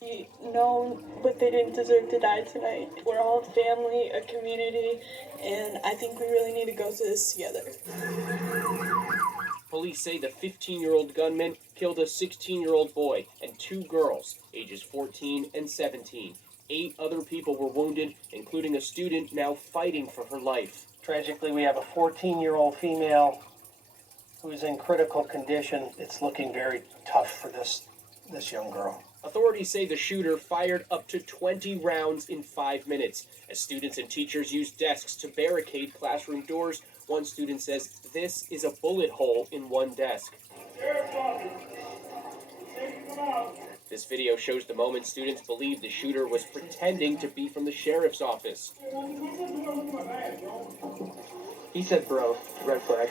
known, but they didn't deserve to die tonight. We're all a family, a community, and I think we really need to go through this together. Police say the 15-year-old gunman killed a 16-year-old boy and two girls, ages 14 and 17. 8 other people were wounded, including a student now fighting for her life. Tragically, we have a 14-year-old female who's in critical condition. It's looking very tough for this young girl. Authorities say the shooter fired up to 20 rounds in 5 minutes as students and teachers used desks to barricade classroom doors. One student says this is a bullet hole in one desk. This video shows the moment students believe the shooter was pretending to be from the sheriff's office. He said, bro, red flag.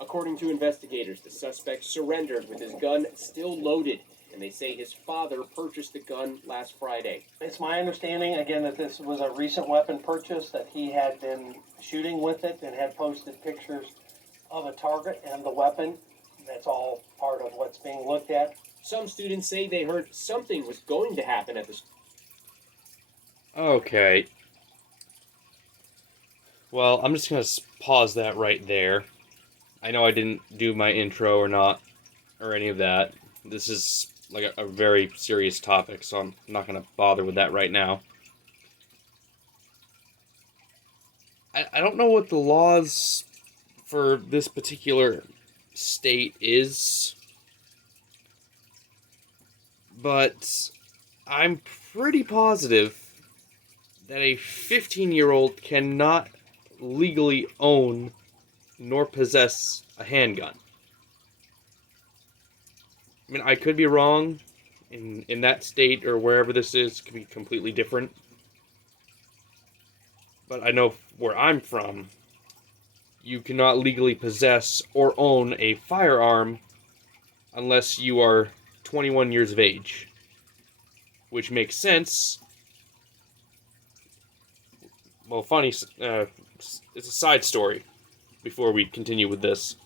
According to investigators, the suspect surrendered with his gun still loaded, and they say his father purchased the gun last Friday. It's my understanding, again, that this was a recent weapon purchase, that he had been shooting with it and had posted pictures of a target and the weapon. That's all part of what's being looked at. Some students say they heard something was going to happen at the school. Okay. Well, I'm just going to pause that right there. I know I didn't do my intro or not, or any of that. This is like a very serious topic, so I'm not going to bother with that right now. I don't know what the laws for this particular state is, but I'm pretty positive that a 15-year-old cannot legally own nor possess a handgun. I mean, I could be wrong. In that state or wherever this is, it could be completely different. But I know where I'm from, you cannot legally possess or own a firearm unless you are 21 years of age. Which makes sense. Well, funny, it's a side story before we continue with this.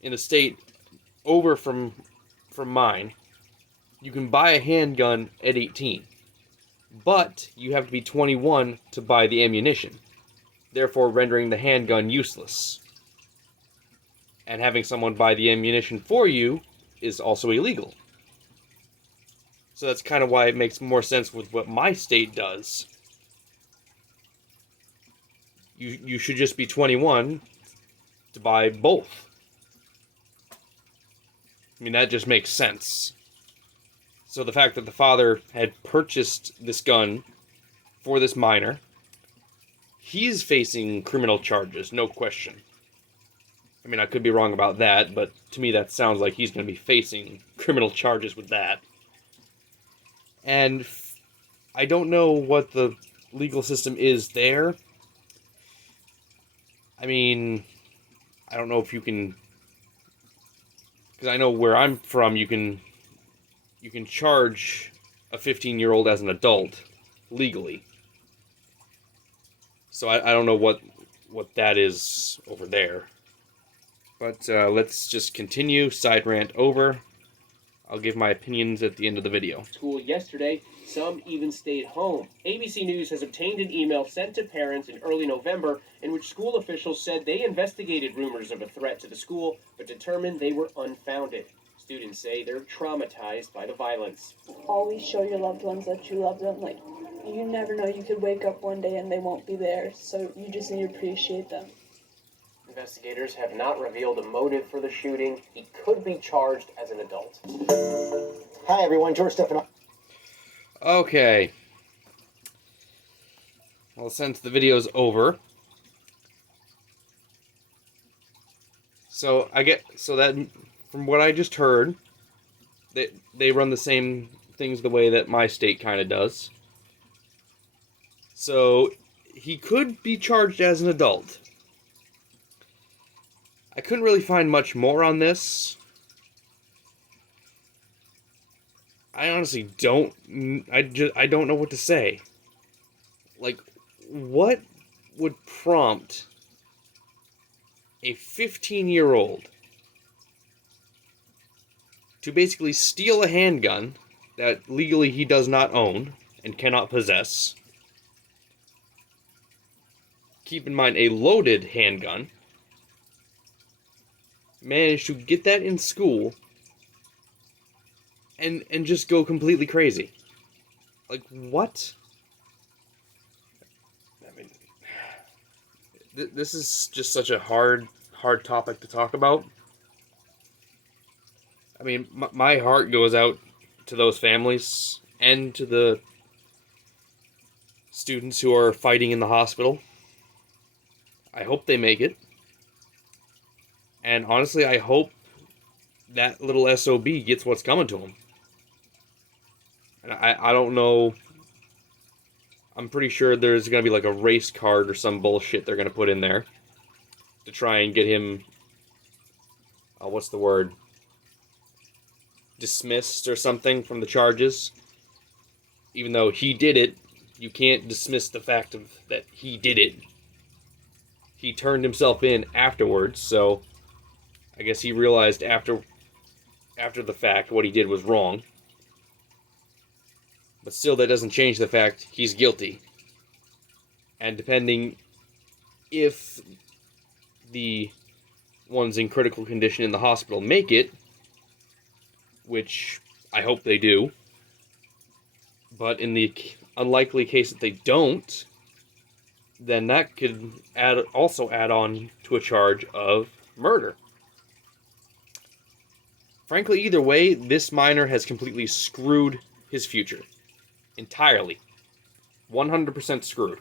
In the state over from mine, you can buy a handgun at 18, but you have to be 21 to buy the ammunition, therefore rendering the handgun useless. And having someone buy the ammunition for you is also illegal. So that's kind of why it makes more sense with what my state does. You should just be 21 to buy both. I mean, that just makes sense. So the fact that the father had purchased this gun for this minor, he's facing criminal charges, no question. I mean, I could be wrong about that, but to me that sounds like he's going to be facing criminal charges with that. And I don't know what the legal system is there. I mean, I don't know if you can, because I know where I'm from, you can charge a 15-year-old as an adult legally. So I don't know what that is over there. But let's just continue. Side rant over. I'll give my opinions at the end of the video. School yesterday, some even stayed home. ABC News has obtained an email sent to parents in early November in which school officials said they investigated rumors of a threat to the school, but determined they were unfounded. Students say they're traumatized by the violence. Always show your loved ones that you love them. Like, you never know, you could wake up one day and they won't be there, so you just need to appreciate them. Investigators have not revealed a motive for the shooting. He could be charged as an adult. Hi everyone, George Stefano. Okay. Well, since the video's over, so that from what I just heard, they run the same things the way that my state kind of does. So he could be charged as an adult. I couldn't really find much more on this. I honestly don't. I don't know what to say. Like, what would prompt a 15-year-old to basically steal a handgun that legally he does not own and cannot possess. Keep in mind, a loaded handgun. Managed to get that in school and just go completely crazy. Like, what? I mean, this is just such a hard topic to talk about. I mean, my heart goes out to those families and to the students who are fighting in the hospital. I hope they make it. And honestly, I hope that little SOB gets what's coming to him. And I don't know. I'm pretty sure there's going to be like a race card or some bullshit they're going to put in there to try and get him, what's the word? Dismissed or something from the charges. Even though he did it, you can't dismiss the fact that he did it. He turned himself in afterwards, so I guess he realized after the fact what he did was wrong. But still, that doesn't change the fact he's guilty. And depending if the ones in critical condition in the hospital make it, which I hope they do, but in the unlikely case that they don't, then that could also add on to a charge of murder. Frankly, either way, this minor has completely screwed his future. Entirely. 100% screwed.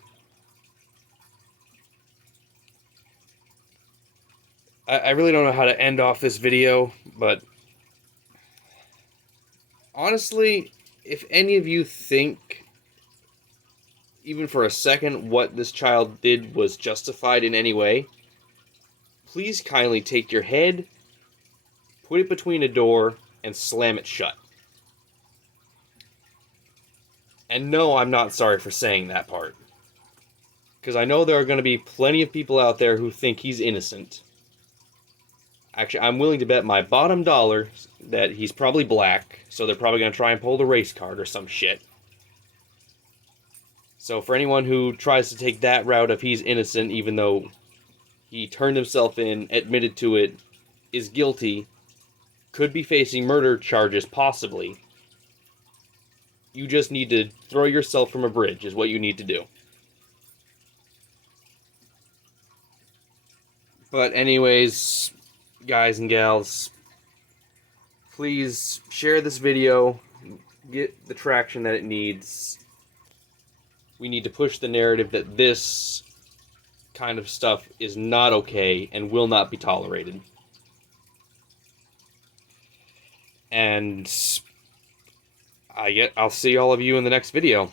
I really don't know how to end off this video, but honestly, if any of you think, even for a second, what this child did was justified in any way, please kindly take your head, put it between a door, and slam it shut. And no, I'm not sorry for saying that part. Because I know there are going to be plenty of people out there who think he's innocent. Actually, I'm willing to bet my bottom dollar that he's probably black, so they're probably going to try and pull the race card or some shit. So for anyone who tries to take that route of he's innocent, even though he turned himself in, admitted to it, is guilty, could be facing murder charges possibly, you just need to throw yourself from a bridge, is what you need to do. But anyways, guys and gals, please share this video, get the traction that it needs. We need to push the narrative that this kind of stuff is not okay and will not be tolerated. And I'll see all of you in the next video.